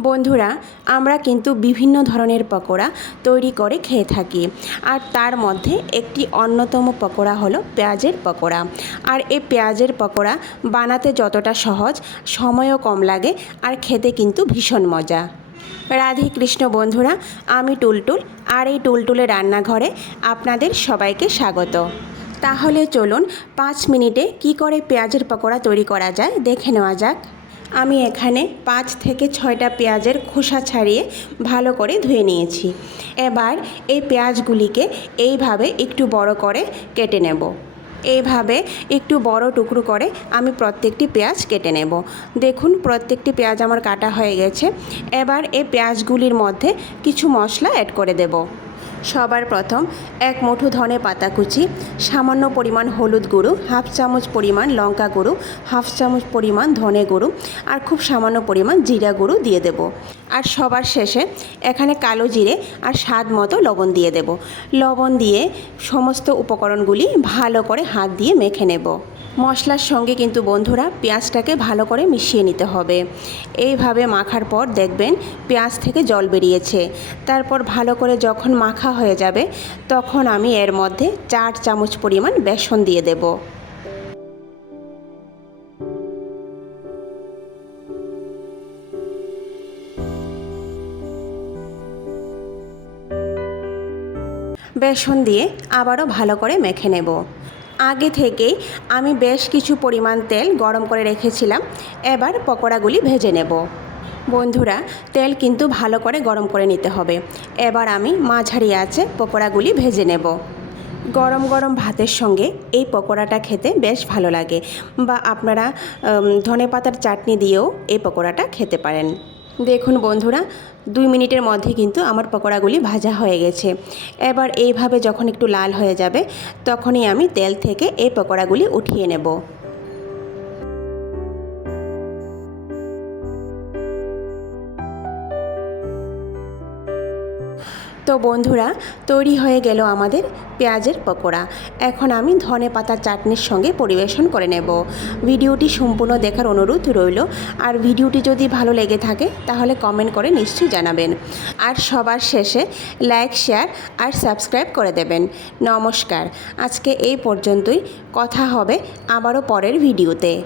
বন্ধুরা, আমরা কিন্তু বিভিন্ন ধরনের পকোড়া তৈরি করে খেয়ে থাকি। আর তার মধ্যে একটি অন্যতম পকোড়া হলো পেঁয়াজের পকোড়া। আর এই পেঁয়াজের পকোড়া বানাতে যতটা সহজ, সময়ও কম লাগে আর খেতে কিন্তু ভীষণ মজা। রাধে কৃষ্ণ বন্ধুরা, আমি টুলটুল আর এই টুলটুলে রান্নাঘরে আপনাদের সবাইকে স্বাগত। তাহলে চলুন পাঁচ মিনিটে কি করে পেঁয়াজের পকোড়া তৈরি করা যায় দেখে নেওয়া যাক। আমি এখানে পাঁচ থেকে ছয়টা পেঁয়াজের খোসা ছাড়িয়ে ভালো করে ধুয়ে নিয়েছি। এবার এই পেঁয়াজগুলিকে এইভাবে একটু বড় করে কেটে নেব। এইভাবে একটু বড় টুকরো করে আমি প্রত্যেকটি পেঁয়াজ কেটে নেব। দেখুন, প্রত্যেকটি পেঁয়াজ আমার কাটা হয়ে গেছে। এবার এই পেঁয়াজগুলির মধ্যে কিছু মশলা অ্যাড করে দেব। সবার প্রথম এক মুঠো ধনে পাতা কুচি, সামান্য পরিমাণ হলুদ গুঁড়ো, হাফ চামচ পরিমাণ লঙ্কা গুঁড়ো, হাফ চামচ পরিমাণ ধনে গুঁড়ো আর খুব সামান্য পরিমাণ জিরা গুঁড়ো দিয়ে দেব। আর সবার শেষে এখানে কালো জিরে আর স্বাদ মতো লবণ দিয়ে দেব। লবণ দিয়ে সমস্ত উপকরণগুলি ভালো করে হাত দিয়ে মেখে নেব। মশলার সঙ্গে কিন্তু বন্ধুরা পেঁয়াজটাকে ভালো করে মিশিয়ে নিতে হবে। এইভাবে মাখার পর দেখবেন পেঁয়াজ থেকে জল বেরিয়েছে। তারপর ভালো করে যখন মাখা হয়ে যাবে, তখন আমি এর মধ্যে চার চামচ পরিমাণ বেসন দিয়ে দেব। বেসন দিয়ে আবারও ভালো করে মেখে নেব। আগে থেকেই আমি বেশ কিছু পরিমাণ তেল গরম করে রেখেছিলাম। এবার পকোড়াগুলি ভেজে নেব। বন্ধুরা, তেল কিন্তু ভালো করে গরম করে নিতে হবে। এবার আমি মাঝারি আছে পকোড়াগুলি ভেজে নেব। গরম গরম ভাতের সঙ্গে এই পকোড়াটা খেতে বেশ ভালো লাগে বা আপনারা ধনে পাতার চাটনি দিয়েও এই পকোড়াটা খেতে পারেন। দেখুন বন্ধুরা, দুই মিনিটের মধ্যে কিন্তু আমার পকোড়াগুলি ভাজা হয়ে গেছে। এবার এইভাবে যখন একটু লাল হয়ে যাবে, তখনই আমি তেল থেকে এই পকোড়াগুলি উঠিয়ে নেব। তো বন্ধুরা, তৈরি হয়ে গেল আমাদের পেঁয়াজের পকোড়া। এখন আমি ধনে পাতার চাটনির সঙ্গে পরিবেশন করে নেব। ভিডিওটি সম্পূর্ণ দেখার অনুরোধ রইল। আর ভিডিওটি যদি ভালো লেগে থাকে, তাহলে কমেন্ট করে নিশ্চয়ই জানাবেন। আর সবার শেষে লাইক, শেয়ার আর সাবস্ক্রাইব করে দেবেন। নমস্কার। আজকে এই পর্যন্তই। কথা হবে আবারও পরের ভিডিওতে।